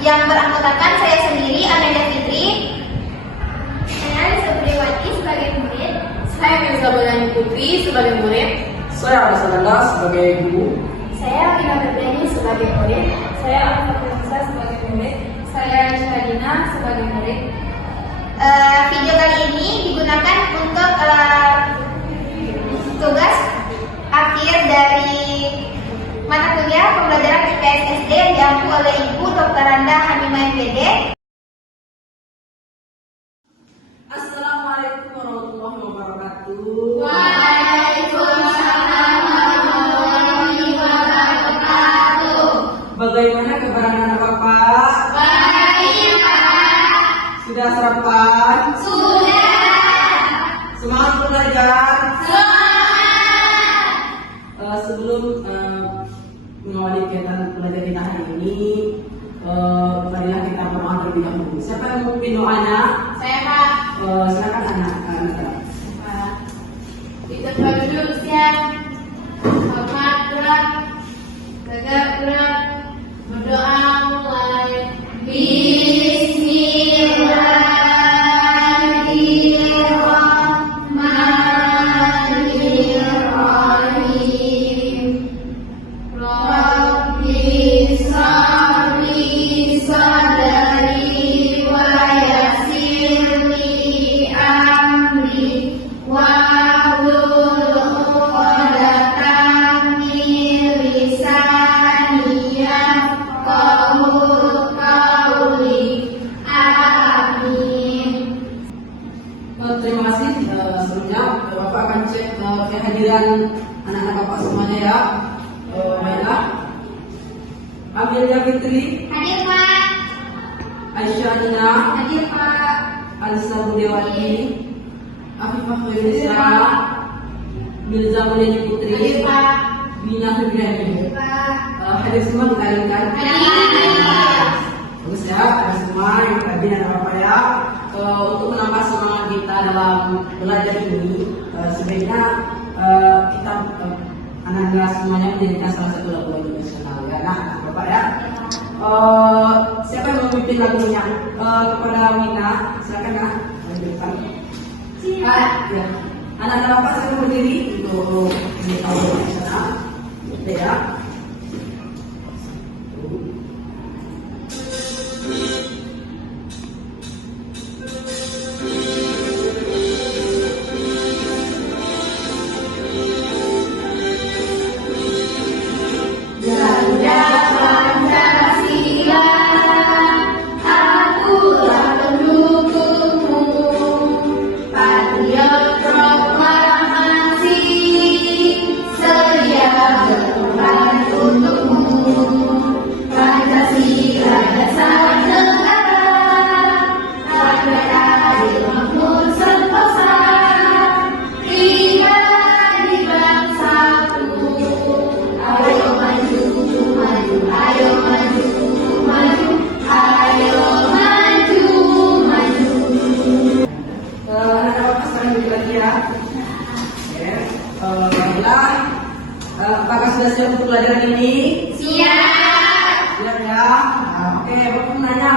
yang beranggotakan saya sendiri, Amelia Fitri. Saya Lisa Budewati sebagai murid. Saya Mirza Bayani Putri sebagai murid. Saya Anas Ananda sebagai guru. Saya Rina Febriani sebagai murid. Saya Alfa sebagai murid. Saya Syadina sebagai murid. Video kali ini digunakan untuk tugas akhir dari mata kuliah pembelajaran IPS SD yang diampu oleh Ibu Dr. Randa Hamimah MPD. Assalamualaikum warahmatullahi wabarakatuh. Waalaikumsalam warahmatullahi wabarakatuh. Bagaimana kabar anak Bapak? Baik, Pak. Sudah sarapan? Sudah. Semangat belajar? Semangat. Sebelum mengawali kegiatan belajar kita hari ini, marilah kita berdoa terlebih dahulu. Siapa yang mau pimpin doanya? Saya, Pak. Silakan anak-anak. Kita dulu siap. Hormat gerak. Tegak gerak. Berdoa mulai. Bismillahirrahmanirrahim. Rabbi shrahli sadri wa yassirli amri wahlul 'uqdatam min lisani yafqahu qawli. Amin. Terima kasih. Sebelumnya Bapak akan cek kehadiran anak-anak Bapak semuanya ya. Baiklah. Amelia Fitri, Hadir, Pak. Aisyah Nina, Hadir, Pak. Alisa Budewati, Afifah Khairisa, Mirza Bayani Putri, Hadir, Pak. Bina Febriani. Hadir, Pak. Hadir semua dikalikan. Hadir. Bagus ya, ada semua yang hadir anak Bapak ya. Untuk menambah semangat kita dalam belajar ini, sebaiknya kita anak-anak semuanya menjadikan salah satu lagu nasional ya, nah Bapak ya. Siapa yang memimpin lagunya? Kepada Wina, silakan ya. Lanjutkan. Siap. Ya. Anak-anak Bapak saya berdiri untuk memberitahu lagu nasional. Ya. Garuda Pancasila, akulah pendukungmu. Patriot proklamasi, sedia berkorban untukmu. Pancasila dasar negara, rakyat adil makmur sentosa, pribadi bangsaku. Ayo maju, maju, ayo maju, maju, ayo maju, maju. Anak-anak Bapak sekarang duduk lagi ya. Oke. Baiklah. Apakah sudah siap untuk pelajaran ini? Siap. Siap ya. Oke, Bapak mau nanya.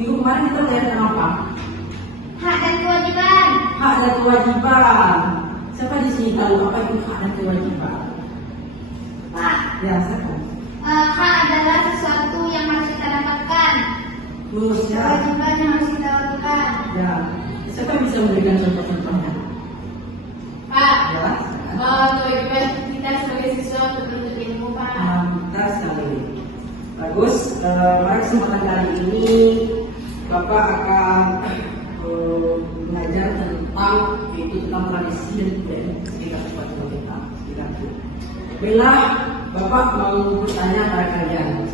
Minggu kemarin kita belajar tentang apa? Hak dan kewajiban. Hak dan kewajiban. Siapa di sini tahu apa itu hak dan kewajiban? Pak, Ya, siapa? hak adalah sesuatu yang harus kita dapatkan. Terus ya. Kewajiban yang harus kita lakukan. Ya. Siapa yang bisa memberikan contoh-contohnya? Pak, Ya. kewajiban kita sebagai siswa untuk menuntut ilmu, Pak. Mantap sekali. Bagus. Pada kesempatan kali ini Bapak akan belajar tentang tradisi dan budaya sekitar tempat kita. Bila Bapak mau bertanya pada kalian,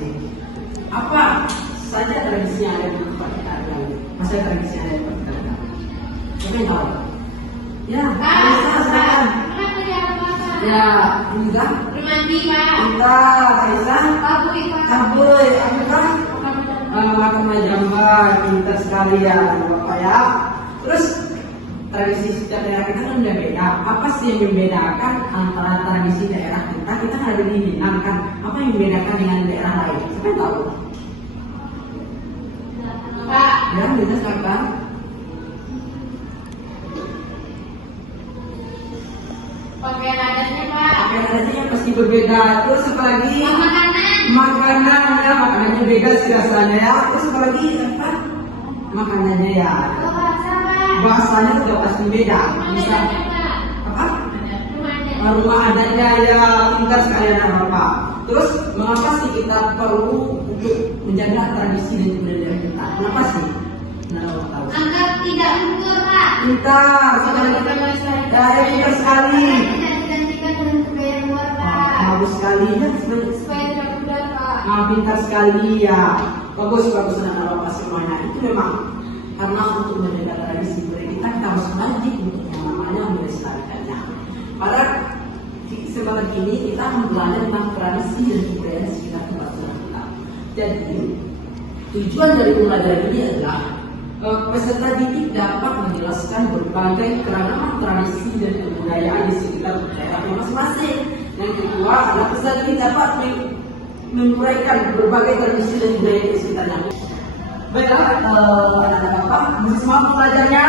apa saja tradisi yang ada di tempat kita? Masa tradisi yang ada di tempat kita? Siapa yang tahu? Ya, silakan. Kenapa dia apa-apa? Ya, ini kan? Bermandi, Pak. Kita, Aisyah, Kabui, Pak. kabel, apa kan? Makan jambar, pintar sekali ya, Bapak ya. Terus tradisi setiap daerah kita kan beda. Apa sih yang membedakan antara tradisi daerah kita? Kita kan ada di Minang kan. Apa yang membedakan dengan daerah lain? Siapa yang tahu? Ya, Dina silakan. Pakaian adatnya Pak. Pakaian adatnya pasti berbeda. Terus apa lagi? Makanan. Makanannya, makanannya beda sih rasanya ya. Terus apa lagi? Apa? Makanannya ya. Kalau bahasa Pak. Bahasanya juga pasti beda. Bisa apa? Rumah adatnya ya, pintar sekali anak Bapak. Terus mengapa sih kita perlu untuk menjaga tradisi dan budaya kita? Kenapa sih? Nah, Bapak tahu. Agar tidak luntur, Pak. Pintar, sekali kita dari pintar sekali. Tidak digantikan dengan budaya luar Pak. Bagus sekali ya. Supaya tidak pudar Pak. Pintar sekali ya. Bagus anak Bapak semuanya. Itu memang karena untuk menjaga tradisi budaya kita harus wajib untuk yang namanya melestarikannya. Pada kesempatan ini kita belajar tentang tradisi dan budaya sekitar tempat kita. Jadi tujuan dari pembelajaran ini adalah peserta didik dapat menjelaskan berbagai keragaman tradisi dan kebudayaan di sekitar daerahnya masing-masing. Yang kedua adalah peserta didik dapat menguraikan berbagai tradisi dan budaya di sekitarnya. Baiklah, anak-anak Bapak, masih semangat belajarnya?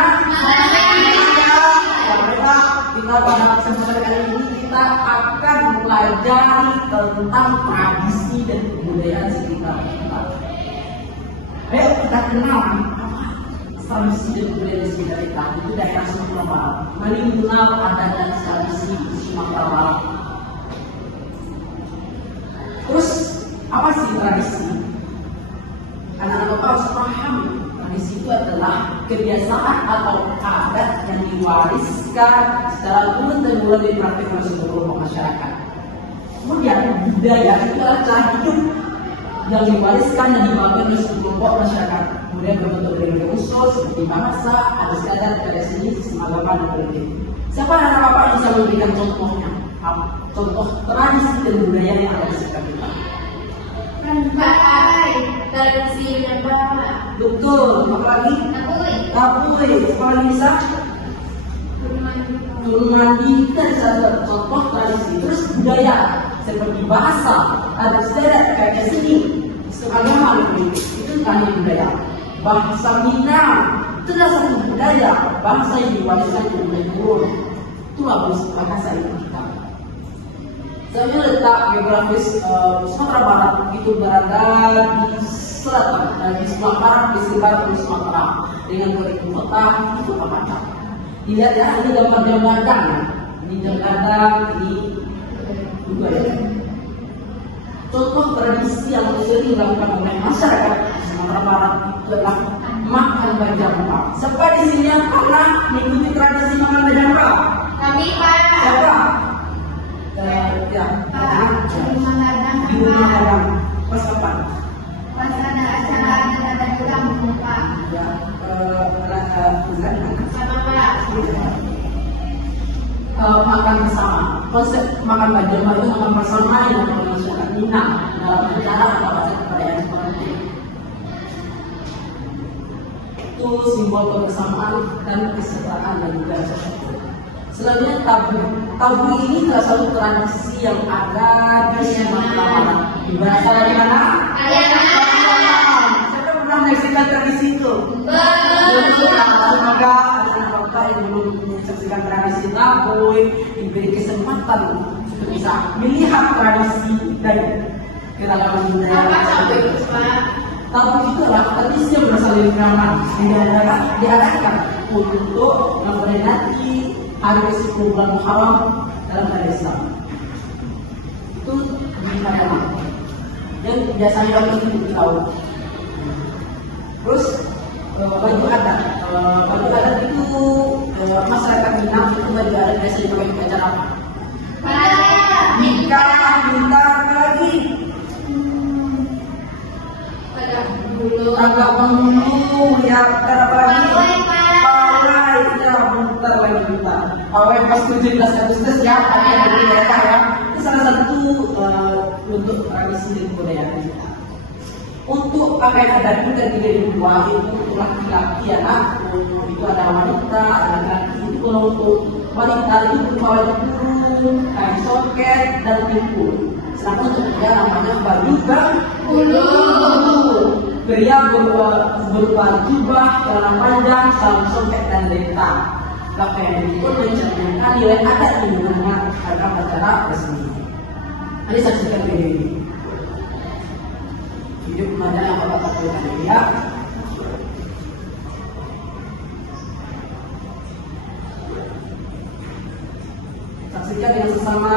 Ya, baiklah, kita pada kesempatan kali ini kita akan mempelajari tentang tradisi dan kebudayaan sekitar kita. Ayo kita kenal tradisi dan budaya di sekitar kita. Itu daerah Sumatera Barat. Mari mengenal adat dan tradisi di Sumatera Barat. Terus apa sih tradisi? Anak-anak Bapak harus paham, tradisi itu adalah kebiasaan atau adat yang diwariskan secara turun-temurun dipraktikkan oleh seluruh masyarakat. Kemudian budaya itu adalah cara hidup yang diwariskan dan dibangun oleh sekelompok masyarakat. Kemudian berbentuk dari unsur seperti bahasa, adat istiadat, tradisi, sistem agama dan politik. Siapa anak Bapak yang bisa memberikan contohnya? Contoh tradisi dan budaya yang ada di sekitar kita. Tradisi dan Bapak. Betul, apa lagi? Tabuy, apa lagi bisa? Turun mandi, kita bisa contoh tradisi. Terus budaya, seperti bahasa, adat istiadat, kayak seni, agama, itu tadi budaya. Bahasa Minang, itu adalah satu budaya, bahasa yang diwariskan dari turun. Itulah bahasa itu kita. Saya letak geografis Sumatera Barat itu berada di selatan, di Sumatera Barat, di sebelah Sumatera dengan ibu kota itu Padang. Dilihat ya, ini gambar-gambar gadang, ini gadang, ini juga ya. Contoh tradisi yang sering dilakukan oleh masyarakat Sumatera Barat itu adalah makan berjampa. Siapa di sini yang pernah mengikuti tradisi makan berjampa? Kami, Pak. Siapa? Ya, Di rumah kadang di rumah kadang. Pas kapan? pas ada acara ada pulang Pak. Ya, Sama Pak. makan bersama. Konsep makan berjamaah itu makan bersama yang dilakukan masyarakat Minang dalam acara atau acara perayaan seperti itu simbol kebersamaan dan kesetaraan dan juga sesuatu. Selanjutnya tabu ini salah satu tradisi yang ada di Sumatera Barat. Berasal dari mana? Siapa pernah menyaksikan tradisi itu? Semoga anak bapak yang belum menyaksikan tradisi tabu diberi kesempatan untuk bisa melihat tradisi dan keragaman budaya. Apa tabu itu Pak? Tabu itu adalah tradisi yang berasal dari Kraman yang diadakan untuk memperingati hari ke-10 bulan Muharram dalam hari Islam. Itu di mana? Dan biasanya orang itu di laut. Terus baju adat, itu masyarakat Minang itu baju adat biasanya pakai acara apa? Nikah, apa lagi? Pada bulu. Agak bulu, ya apa lagi? Pawai, ya bentar lagi bentar. Pawai pas 17 Agustus ya, hari mereka ya. Itu salah satu untuk tradisi dan budaya kita. Untuk pakaian adat juga dibagi dua, itu untuk laki-laki ya, itu ada wanita, ada laki-laki. Itu kalau untuk wanita itu berupa baju kurung, kain soket dan pikul. Sedangkan untuk pria namanya baju bulu. pria berupa jubah, celana panjang, sarung sobek dan lintang. Pakaian itu mencerminkan nilai adat di lingkungan acara resmi. Mari saksikan video ini. Hidup mana yang bapak lakukan ya? Saksikan dengan sesama.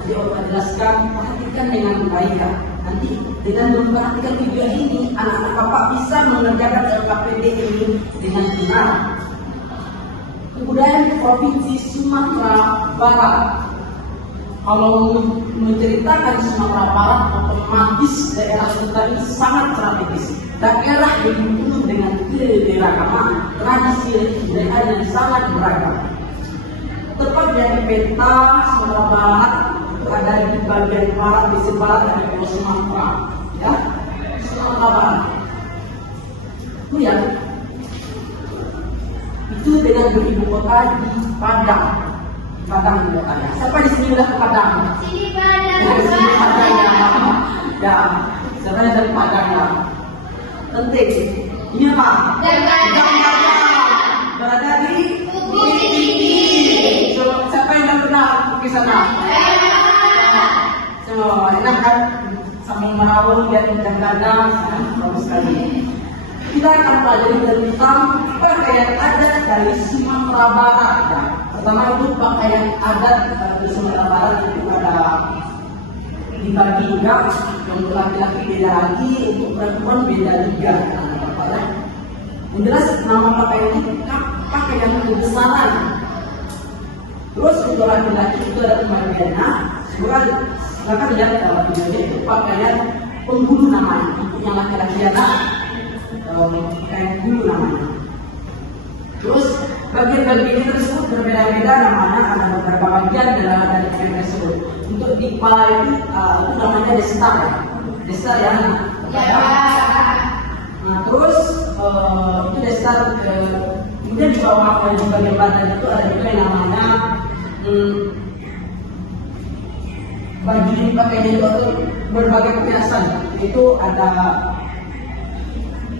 Nanti orang jelaskan, perhatikan dengan baik ya. Nanti dengan memperhatikan video ini, anak-anak bapak bisa mengerjakan LKPD ini dengan benar. Kebudayaan Provinsi Sumatera Barat. Kalau menceritakan Sumatera Barat, otomatis daerah kita ini sangat strategis. Daerah yang penuh dengan keberagaman, tradisi budaya yang sangat beragam. Tepat dari peta Sumatera Barat ada di bagian barat, di sebelah dari Pulau Sumatera, ya, Sumatera Barat. Itu ya, itu dengan beribu kota di Padang, ibu kotanya. Siapa di sini udah ke Padang? Sini Padang. Ya, di sini Padang ya. Siapa yang dari Padang ya? Penting. Ini apa? Jakarta. Berada di Bukit Tinggi. Siapa yang udah pernah ke sana? Enak kan? Sambil merawung lihat kadang-kadang bagus sekali. Kita akan pelajari tentang pakaian adat dari Sumatera Barat. Ya. Pertama itu pakaian adat dari Sumatera Barat itu ada dibagi juga, untuk laki-laki beda lagi, untuk perempuan beda juga. Yang jelas nama pakaian itu pakaian kebesaran. Terus untuk laki-laki itu ada pembagiannya. Silakan lihat dalam video itu pakaian penghulu namanya. Untuk yang laki-laki ada pakaian penghulu namanya. Terus bagian-bagian tersebut berbeda-beda namanya, ada beberapa bagian dalam pakaian tersebut. Untuk di kepala itu namanya destar, destar ya. Nah terus itu destar. Kemudian di bawah di bagian badan itu ada juga yang namanya baju yang dipakai itu berbagai perhiasan. Itu ada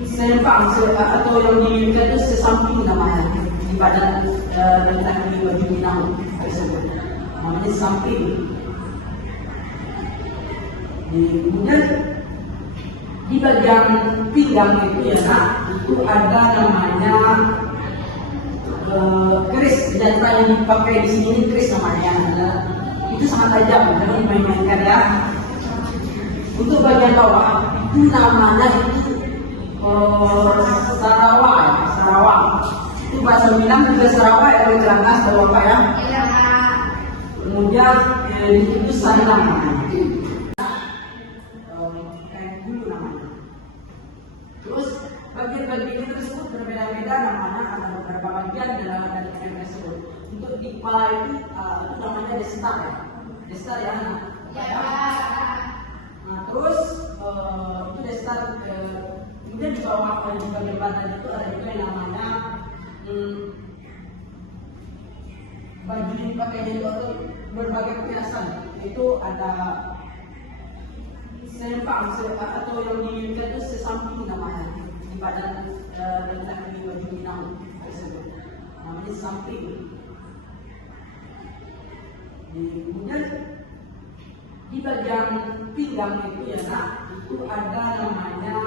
sempang atau yang dimiliki itu sesamping namanya di badan dan di baju Minang tersebut. Namanya samping. Kemudian di bagian pinggang itu ya, itu ada namanya keris. Senjata yang dipakai di sini keris namanya. Itu sangat tajam, jangan dimainkan ya. Untuk bagian bawah itu namanya itu Sarawak. Itu bahasa Minang juga Sarawak ya, Kelangas atau apa ya. Kemudian itu Sanang namanya. Terus bagian-bagian tersebut berbeda-beda namanya, ada beberapa bagian dalam pakaian tersebut. Untuk di kepala itu namanya destar ya. Destar ya. Nah terus itu destar. Kemudian di bawah di bagian badan itu ada juga yang namanya baju yang dipakai itu berbagai perhiasan. Itu ada sempang atau yang dimiliki itu sesamping namanya di badan dan di baju Minang tersebut. Namanya samping. Kemudian di bagian pinggang itu ya, itu ada namanya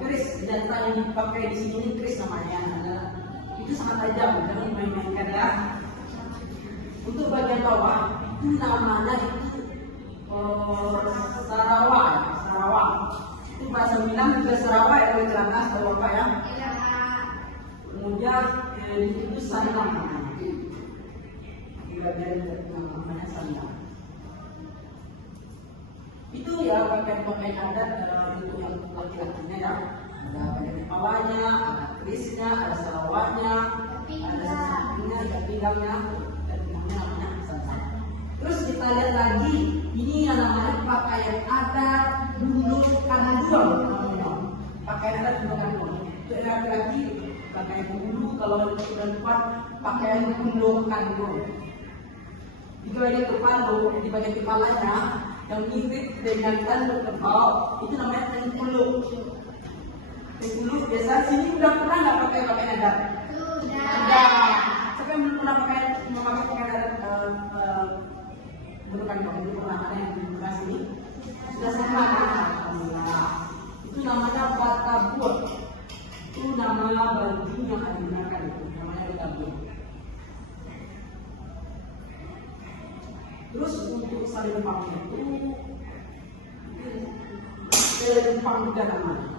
keris. Senjata yang dipakai di sini keris namanya. Itu sangat tajam, jangan dimainkan ya. Untuk bagian bawah itu namanya itu Sarawak. Itu bahasa Minang juga Sarawak ya, Kelangas atau apa ya. Kemudian itu Sanang namanya. Di bagian namanya Sanang. Itu ya pakaian adat untuk yang laki-lakinya ya. Ada pada kepalanya, ada kerisnya, ada sarawaknya, ada sampingnya, ada pinggangnya, dan pinggangnya namanya Sanang. Terus kita lihat lagi, ini yang namanya pakaian adat Gunung Kandung. Pakaian adat Gunung Kandung. Untuk laki-laki pakaian bulu, kalau untuk perempuan pakaian Gunung Kandung. Itu di depan di bagian kepalanya yang mirip dengan tanduk kerbau itu namanya tengkuluk. Tengkuluk biasa sini udah pernah nggak pakai adat? Sudah. Siapa yang belum pernah memakai pakaian adat? Belum pernah ada yang di sini? Sudah sama. Alhamdulillah. Itu namanya batabur. Itu nama baju yang ada digunakan itu namanya batabur. Terus untuk salempang itu salempang juga namanya.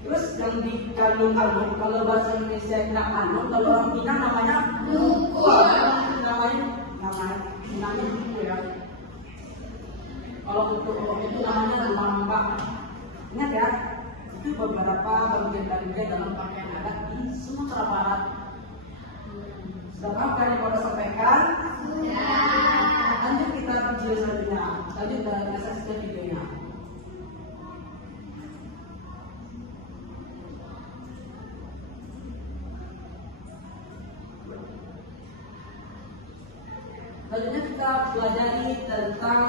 Terus yang di kalung-kalung, kalau bahasa Indonesia tidak kalung, kalau orang Minang namanya duku. Namanya duku ya. Kalau untuk itu namanya lambak. Ingat ya, itu beberapa bagian-bagian dalam pakaian adat di Sumatera Barat. Sudah paham kan yang mau sampaikan? Sudah. Lanjut kita video selanjutnya. Lanjut dari saksikan videonya. Selanjutnya kita pelajari tentang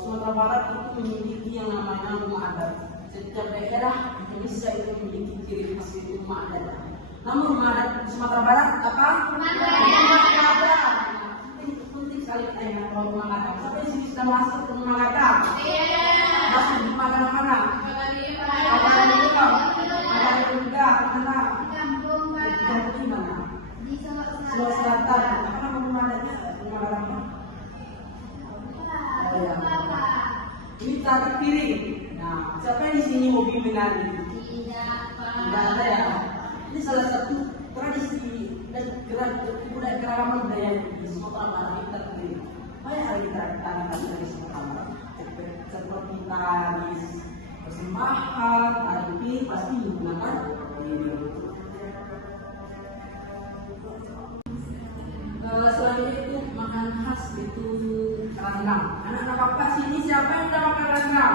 Sumatera Barat itu memiliki yang namanya rumah adat. Setiap daerah Indonesia itu memiliki ciri khas rumah adat. Namun rumah adat di Sumatera Barat apa? Rumah adat. Penting sekali tanya kalau rumah adat. Sampai di sini sudah masuk ke rumah adat. Masuk di mana-mana. Ada juga mana? Di mana? Di Sulawesi Selatan. Apa nama rumah adatnya? Rumah adatnya? Ini tarik piring. Nah, siapa yang di sini hobi menari? Tidak ada ya. Ini salah satu tradisi dan budaya keragaman budaya di Sumatera Barat kita terima. Banyak hal kita tari dari Sumatera Barat. Seperti tari persembahan, tari pasti menggunakan selanjutnya itu makanan khas itu rendang. Anak-anak bapak sini siapa yang udah makan rendang?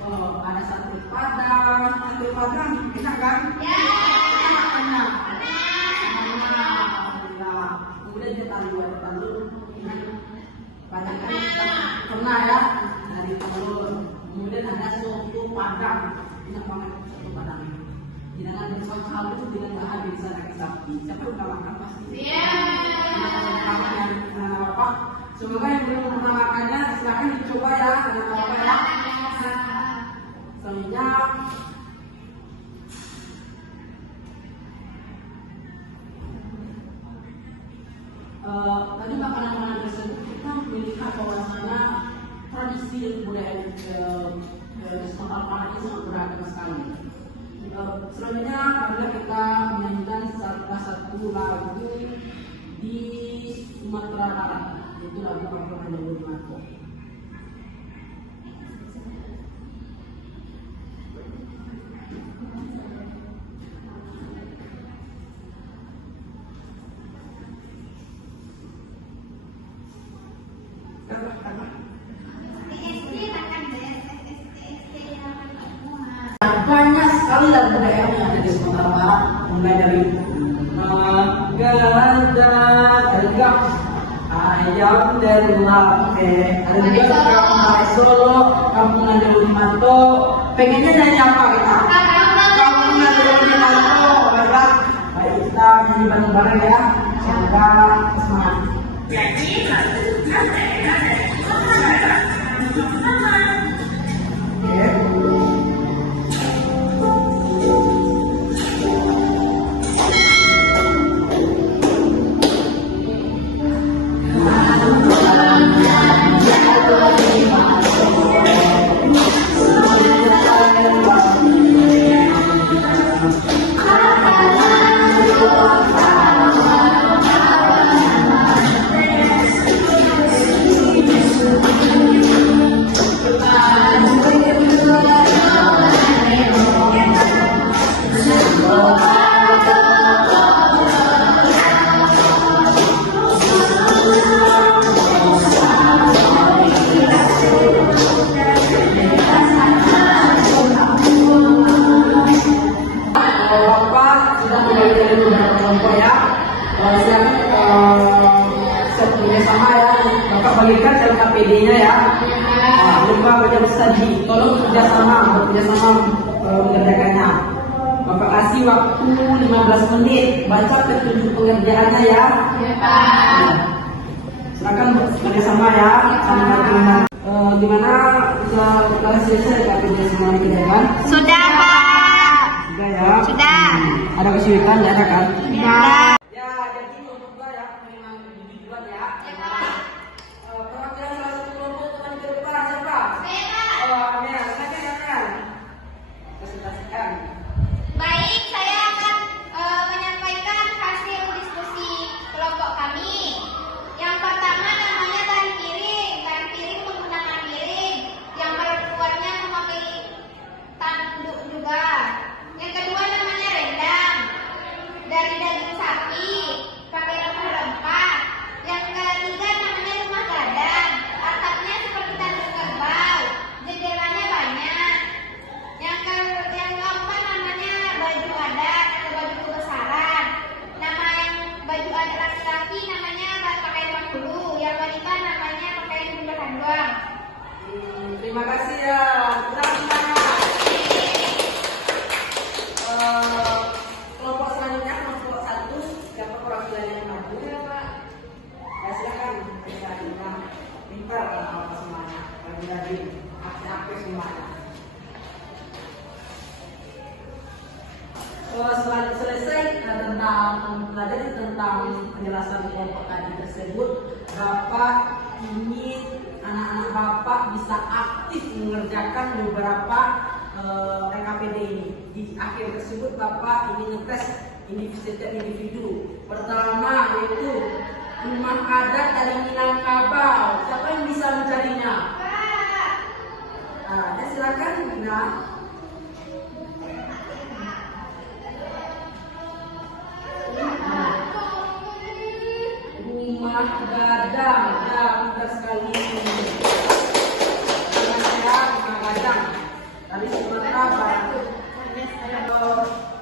Oh, ada sate padang, enak kan? Ya. Enak. Alhamdulillah. Kemudian kita lihat telur, banyak kan? Pernah ya? Dari telur. Kemudian ada soto padang, enak banget soto padang. Dengan bersama halus dengan bahan bisa daging sapi. Siapa yang udah makan pasti? Iya. Bapak, semoga yang belum pernah makannya silakan dicoba ya. Selanjutnya tadi makanan-makanan tersebut kita melihat bahwasanya tradisi dan budaya Sumatera Barat itu sangat beragam sekali. Selanjutnya marilah kita menyanyikan salah satu lagu di Sumatera Barat, yaitu lagu Kampung Hanyawudi Mato. Banyak sekali lagu daerah yang ada di Sumatera Barat, mulai dari Tegak, Ayam dan Lape, ada juga Kampung Solo, Kampung Hanyawudi Mato. Pengennya nyanyi apa kita? Kampung Hanyawudi Mato, baiklah. Baik kita nyanyi bareng-bareng ya. Semoga semangat. KKPD-nya ya. Lupa baca bersaji, tolong bekerjasama mengerjakannya. Bapak kasih waktu 15 menit baca petunjuk pengerjaannya ya. Silakan bekerjasama ya. Gimana sudah selesai KKPD semua dikerjakan? Sudah, Pak. Sudah ya. Sudah. Ada kesulitan ya kan? Sudah. Ya, jadi untuk ya memang individual ya. Perwakilan salah satu kelompok teman di depan siapa? Oh, Amel, silakan ya Amel. Presentasikan. Baik, saya akan menyampaikan hasil diskusi kelompok kami. Yang pertama namanya tari piring. Tari piring menggunakan piring. Yang perempuannya memakai tanduk juga. Yang kedua namanya rendang. Dari daging sapi, pakai rempah-rempah. Yang ketiga namanya rumah gadang. Atapnya seperti tanduk kerbau. Jendelanya banyak. Yang keempat namanya baju adat atau baju kebesaran. Nama yang baju adat laki-laki namanya pakai bulu. Yang wanita namanya pakai jumbahan doang. Terima kasih ya. Kelompok selanjutnya kelompok 1, siapa perwakilan yang maju? Ya silakan. Pintar apa semuanya. Lagi-lagi aktif semuanya. Setelah selesai tentang mempelajari tentang penjelasan kelompok tadi tersebut, Bapak ingin anak-anak Bapak bisa aktif mengerjakan beberapa KKPD ini. Di akhir tersebut Bapak ingin ngetes setiap individu. Pertama yaitu rumah adat dari Minangkabau. Siapa yang bisa mencarinya? Ya silakan Bina. Rumah gadang, ya pintar sekali. Namanya rumah gadang. Tadi Sumatera Barat.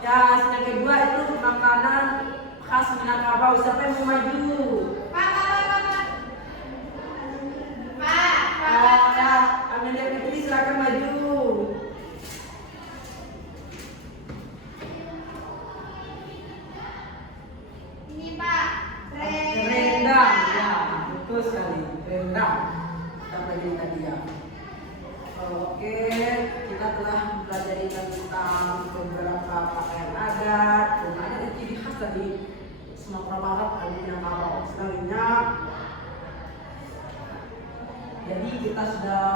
Ya, yang kedua itu makanan khas Minangkabau. Siapa yang mau maju? Ya, Amelia Fitri silakan maju. Ini Pak. Rendang, ya betul sekali. Rendang. Kita pelajari tadi ya. Oke, kita telah mempelajari tentang beberapa pakaian adat. Ada ciri khas tadi Sumatera Barat dan Minangkabau. Selanjutnya, jadi kita sudah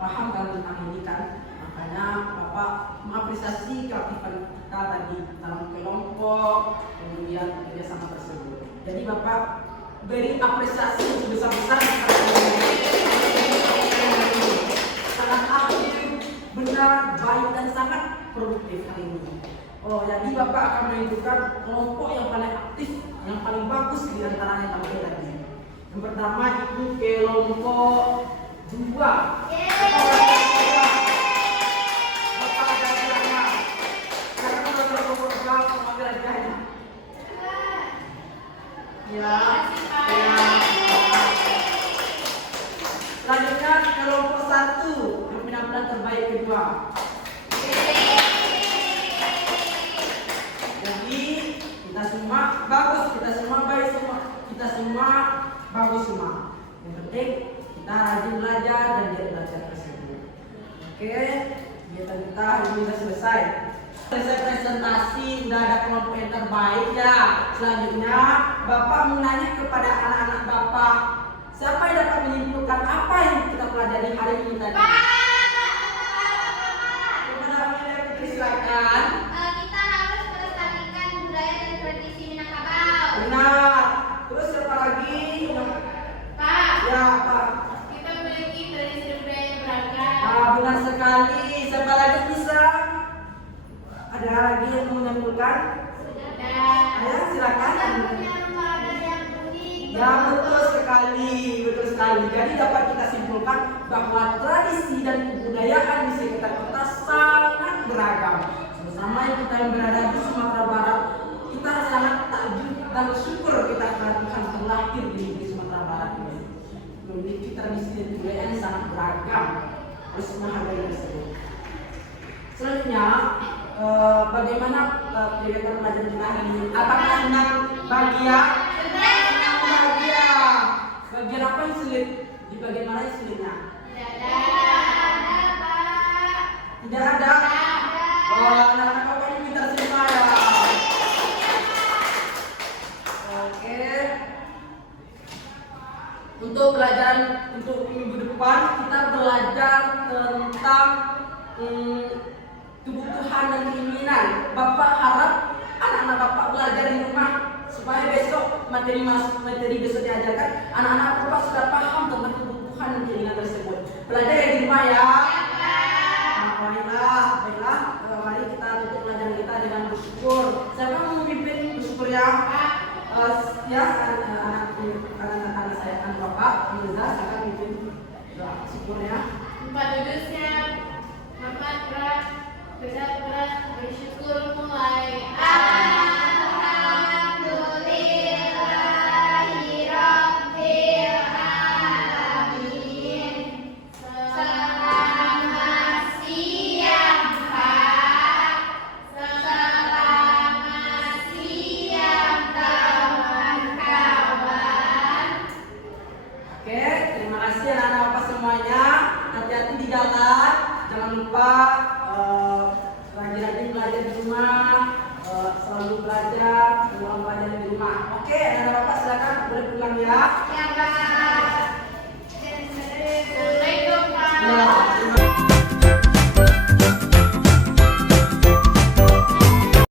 paham kan tentang ini kan. Makanya Bapak mengapresiasi keaktifan kita tadi dalam kelompok, kemudian kerjasama tersebut. Jadi Bapak beri apresiasi sebesar-besar sangat aktif, benar, baik dan sangat produktif hari ini. Jadi Bapak akan menunjukkan kelompok yang paling aktif, yang paling bagus di antaranya tampil tadi. Yang pertama itu kelompok 2. Bapak ada silakan. Sekarang kita kelompok 2 mengambil hadiahnya. Ya. Selanjutnya kelompok 1 yang penampilan terbaik kedua. Jadi kita semua bagus, kita semua baik semua, kita semua bagus semua. Yang penting kita rajin belajar dan giat belajar tersebut. Oke, kegiatan kita hari ini sudah selesai. Selesai presentasi, sudah ada kelompok yang terbaik ya. Selanjutnya Bapak menanya kepada anak-anak Bapak, siapa yang dapat menyimpulkan apa yang kita pelajari hari ini tadi? Kepada Amelia Fitri silakan. Kita harus melestarikan budaya dan tradisi Minangkabau. Benar. Terus siapa lagi? Pak, Ya Pak. kita memiliki tradisi budaya yang beragam. Benar sekali. Siapa lagi bisa? Ada lagi yang mau menyimpulkan? Ayo silakan. Ya betul sekali, betul sekali. Jadi dapat kita simpulkan bahwa tradisi dan kebudayaan di sekitar kita sangat beragam. Bersama kita yang berada di Sumatera Barat, kita sangat takjub dan bersyukur kita karena Tuhan terlahir di negeri Sumatera Barat ini. Jadi kita di sini budayanya sangat beragam, harus menghargai tersebut. Selanjutnya, bagaimana kegiatan belajar kita hari ini? Apakah senang bahagia? Bahagia. Bagian apa yang sulit? Di bagian mana yang sulitnya? Tidak ada. Oh, anak-anak Bapak ini pintar semua ya. Oke. Untuk pelajaran untuk minggu depan kita belajar tentang kebutuhan dan keinginan. Bapak harap anak-anak Bapak belajar di rumah supaya besok materi besok diajarkan anak-anak Bapak sudah paham tentang kebutuhan dan keinginan tersebut. Belajar di rumah ya. Baiklah. Mari kita tutup pelajaran kita dengan bersyukur. Siapa mau memimpin bersyukur ya? Ya, anak-anak saya, anak Bapak, Mirza, silakan memimpin doa syukur ya. Tempat duduknya, makan berat, berat, bersyukur mulai. Oke, terima kasih anak-anak Bapak semuanya. Hati-hati di jalan, jangan lupa rajin-rajin belajar di rumah, selalu belajar di rumah. Oke, anak-anak Bapak silakan boleh pulang ya. Ya, Pak.